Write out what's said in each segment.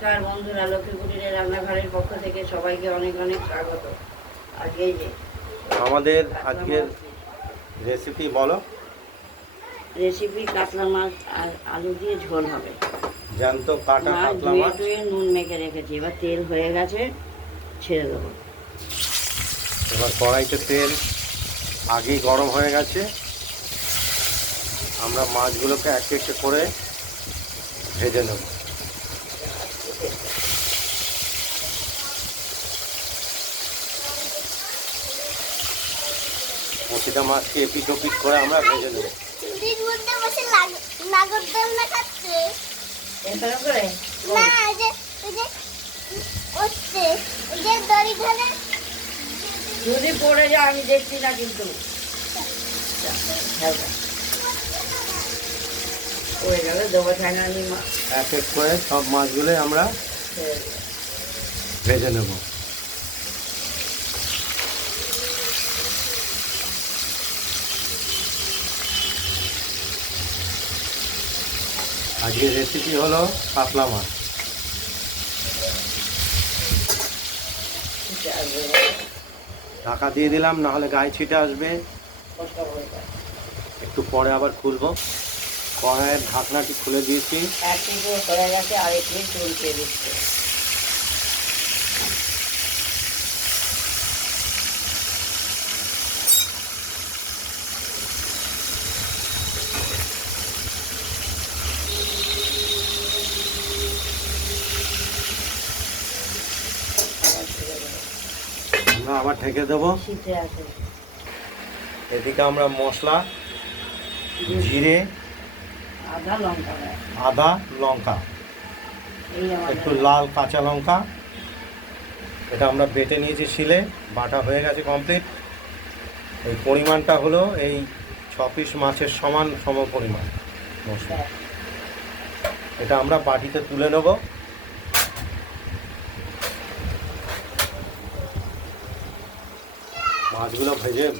নমস্কার বন্ধুরা, লক্ষ্মী কুটিরের রান্নাঘরের পক্ষ থেকে সবাইকে অনেক অনেক স্বাগত। আজকে এই যে আমাদের আজকের রেসিপি বলো। রেসিপি কাতলা মাছ আর আলু দিয়ে ঝোল হবে। জ্যান্ত কাটা মাছ কাতলা ধুয়ে মাছ। টুয়ে নুন মেখে রেখেছি, এবার তেল হয়ে গেছে, ছেড়ে দেবো। এবার কড়াইতে তেল আগেই গরম হয়ে গেছে। আমরা মাছগুলোকে এক এক করে ভেজে নেব। প্রতিটা মাছকে এপিট ওপিট করে আমরা ভেজে নেব। যদি পড়ে যায় আমি দেখছি না, কিন্তু পড়ে গেলে দেবো ঠ্যাঙানি মাছ। এক এক করে সব মাছগুলোই আমরা ভেজে নেব। আজকের রেসিপি হলো কাতলা মাছ। ঢাকা দিয়ে দিলাম, না হলে গায়ে ছিটে আসবে। একটু পরে আবার খুলবো। কড়াইয়ের ঢাকনাটি খুলে দিয়েছি। এক পিঠে হয়ে গেছে, আর এক পিঠ উল্টে দিচ্ছে। আমরা আবার ঢেকে দেবো। শীতে আছে। এদিকে আমরা মশলা, জিরে, আদা লঙ্কা, আদা লঙ্কা, একটু লাল কাঁচা লঙ্কা, এটা আমরা বেটে নিয়েছি শিলে, বাটা হয়ে গেছে কমপ্লিট। এই পরিমাণটা হলো এই 6 পিস মাছের সমান সম পরিমাণ মশলা। এটা আমরা বাটিতে তুলে নেব। মাছগুলো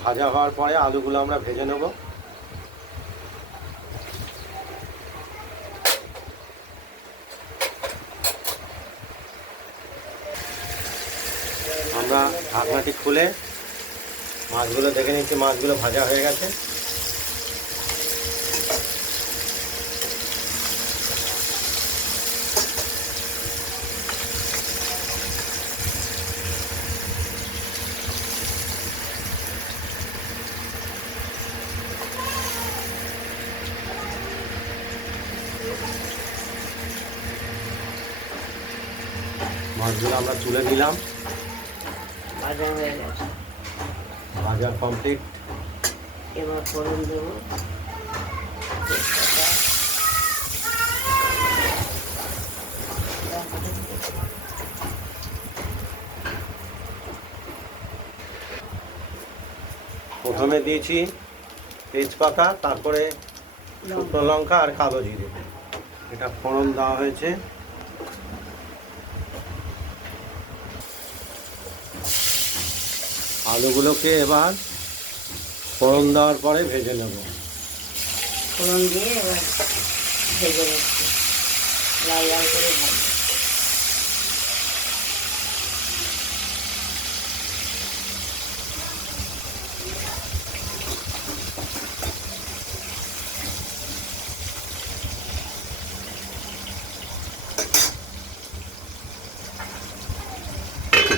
ভাজা হওয়ার পরে আলুগুলো আমরা ভেজে নেব। আমরা ঢাকনাটি খুলে মাছগুলো দেখে নিচ্ছি, মাছগুলো ভাজা হয়ে গেছে। মাছগুলো আমরা তুলে নিলাম। ভাজা হয়ে গেছে, ভাজা কমপ্লিট। এবার ফোড়ন দেবো। প্রথমে দিয়েছি তেজপাতা, তারপরে শুকনো লঙ্কা আর কালো জিরে, এটা ফোড়ন দেওয়া হয়েছে। আলুগুলোকে এবার ফোড়ন দেওয়ার পরে ভেজে নেব। ফোড়ন দিয়ে এবার ভেজে নিচ্ছি, লাল লাল করে ভাজবো।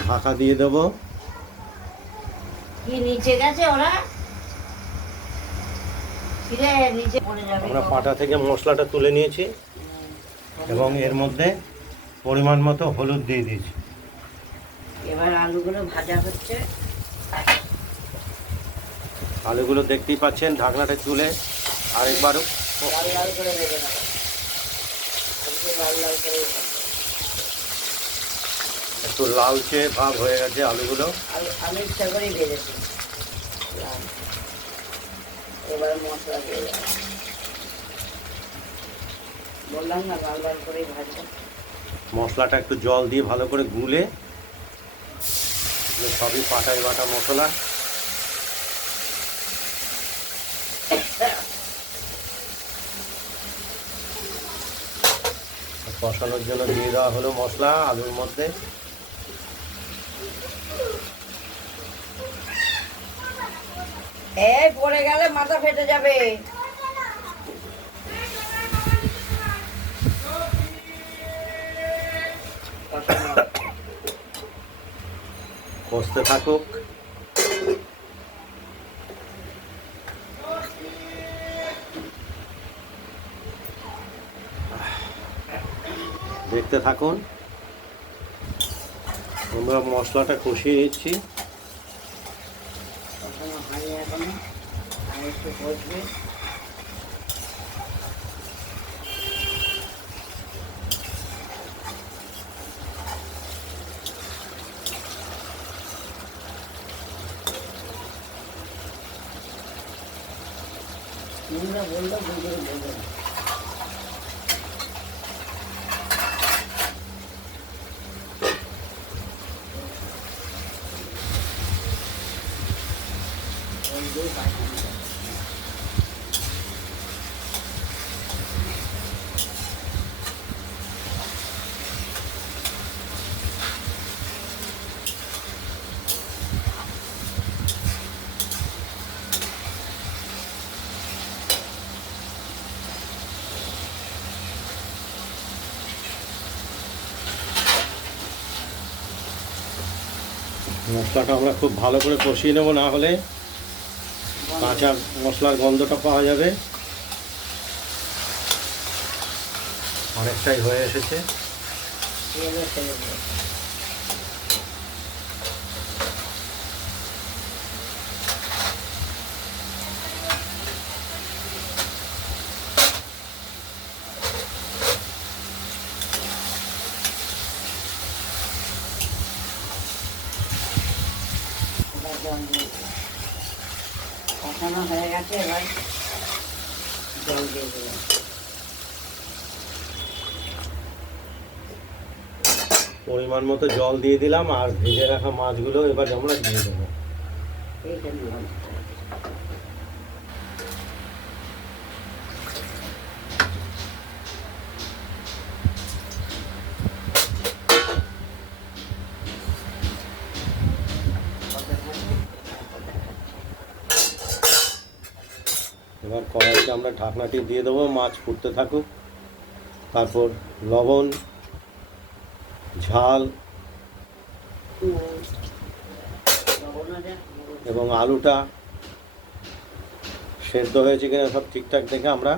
ঢাকা দিয়ে দেবো। কি নিচে গেছে ওরা? ফিরে নিচে পড়ে যাবে। আমরা পাটা থেকে মশলাটা তুলে নিয়েছি এবং এর মধ্যে পরিমাণ মতো হলুদ দিয়ে দিয়েছি। এবার আলুগুলো ভাজা হচ্ছে। আলুগুলো দেখতেই পাচ্ছেন, ঢাকনাটা তুলে আরেকবারও লাল লাল করে ভেজে নেব। লাল লাল করে একটু লালচে ভাব হয়ে গেছে আলুগুলো। আলু ইচ্ছা করেই ভেজেছি। এবার মশলা দিয়ে দেবো। বললাম না, লাল লাল করেই ভাজবো। মশলাটা একটু জল দিয়ে ভালো করে গুলে, সবই পাটায় বাটা মশলা। কষানোর জন্য দিয়ে দেওয়া হলো মশলা আলুর মধ্যে। এই পড়ে গেলে মাথা ফেটে যাবে। কষতে থাকুক। দেখতে থাকুন। আমরা মশলাটা কষিয়ে নিচ্ছি। কখনো হয়নি এখনো, আর একটু কষবে। তোমরা বললো বুঝে বলবে না। মশলাটা আমরা খুব ভালো করে কষিয়ে নেব, না হলে কাঁচা মশলার গন্ধটা পাওয়া যাবে। অনেকটাই হয়ে এসেছে। কষানো হয়ে গেছে, এবার জল দিয়ে দেবো। পরিমাণ মতো জল দিয়ে দিলাম, আর ভেজে রাখা মাছগুলো এবার আমরা দিয়ে দেবো। এইটা দিয়ে এবার কড়াইতে আমরা ঢাকনাটি দিয়ে দেবো, মাছ ফুটতে থাকুক। তারপর লবণ, ঝাল এবং আলুটা সেদ্ধ হয়েছে কিনা সব ঠিকঠাক দেখে আমরা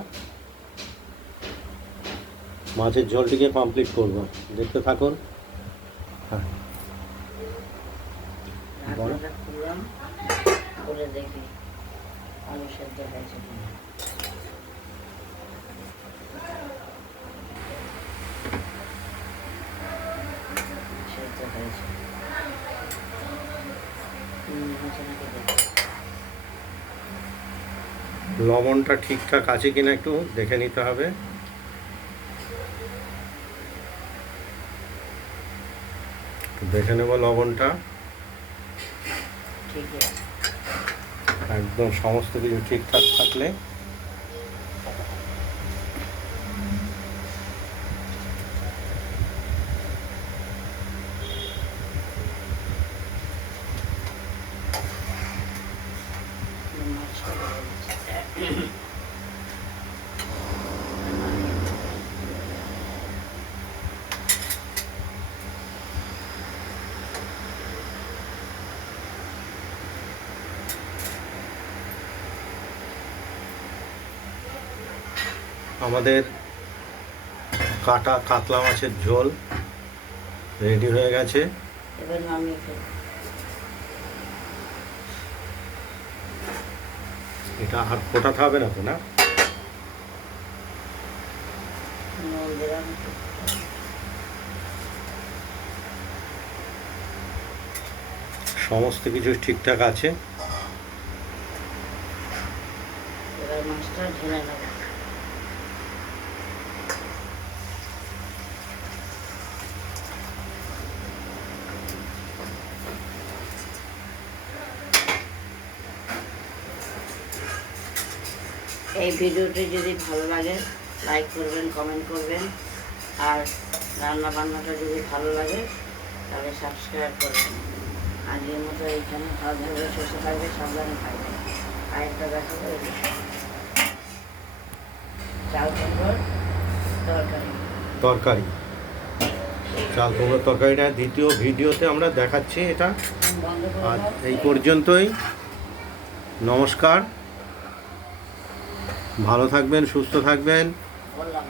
মাছের ঝোলটিকে কমপ্লিট করব। দেখতে থাকুন। হ্যাঁ, খুললাম, খুলে দেখি আলু সেদ্ধ হয়েছে কিনা। সেদ্ধ হয়েছে, হয়েছে নাকি দেখি। লবণটা ঠিকঠাক আছে কিনা একটু দেখে নিতে হবে। দেখে নেব লবণটা ঠিক আছে। একদম সমস্ত কিছু ঠিকঠাক থাকলে আমাদের কাটা কাতলা মাছের ঝোল রেডি হয়ে গেছে। এবার নামিয়ে ফেলবো। এটা আর ফোটাতে হবে না তো, না? নুন দিলাম, সমস্ত কিছু ঠিকঠাক আছে। এবার মাছটা ঢেলে নেবো। এই ভিডিওটি যদি ভালো লাগে লাইক করবেন, কমেন্ট করবেন, আর রান্না বান্নাটা যদি ভালো লাগে তাহলে সাবস্ক্রাইব করবেন। আজকের মতো এইখানে ভালোভাবে সুস্থ থাকবে, সাবধানে থাকবে। আরেকটা দেখাবো, চাল কুমড়োর তরকারি। তরকারি চাল কুমড়োর তরকারিটা দ্বিতীয় ভিডিওতে আমরা দেখাচ্ছি। এটা বন্ধ করে আর দাও। এই পর্যন্তই। নমস্কার, ভালো থাকবেন, সুস্থ থাকবেন। বললাম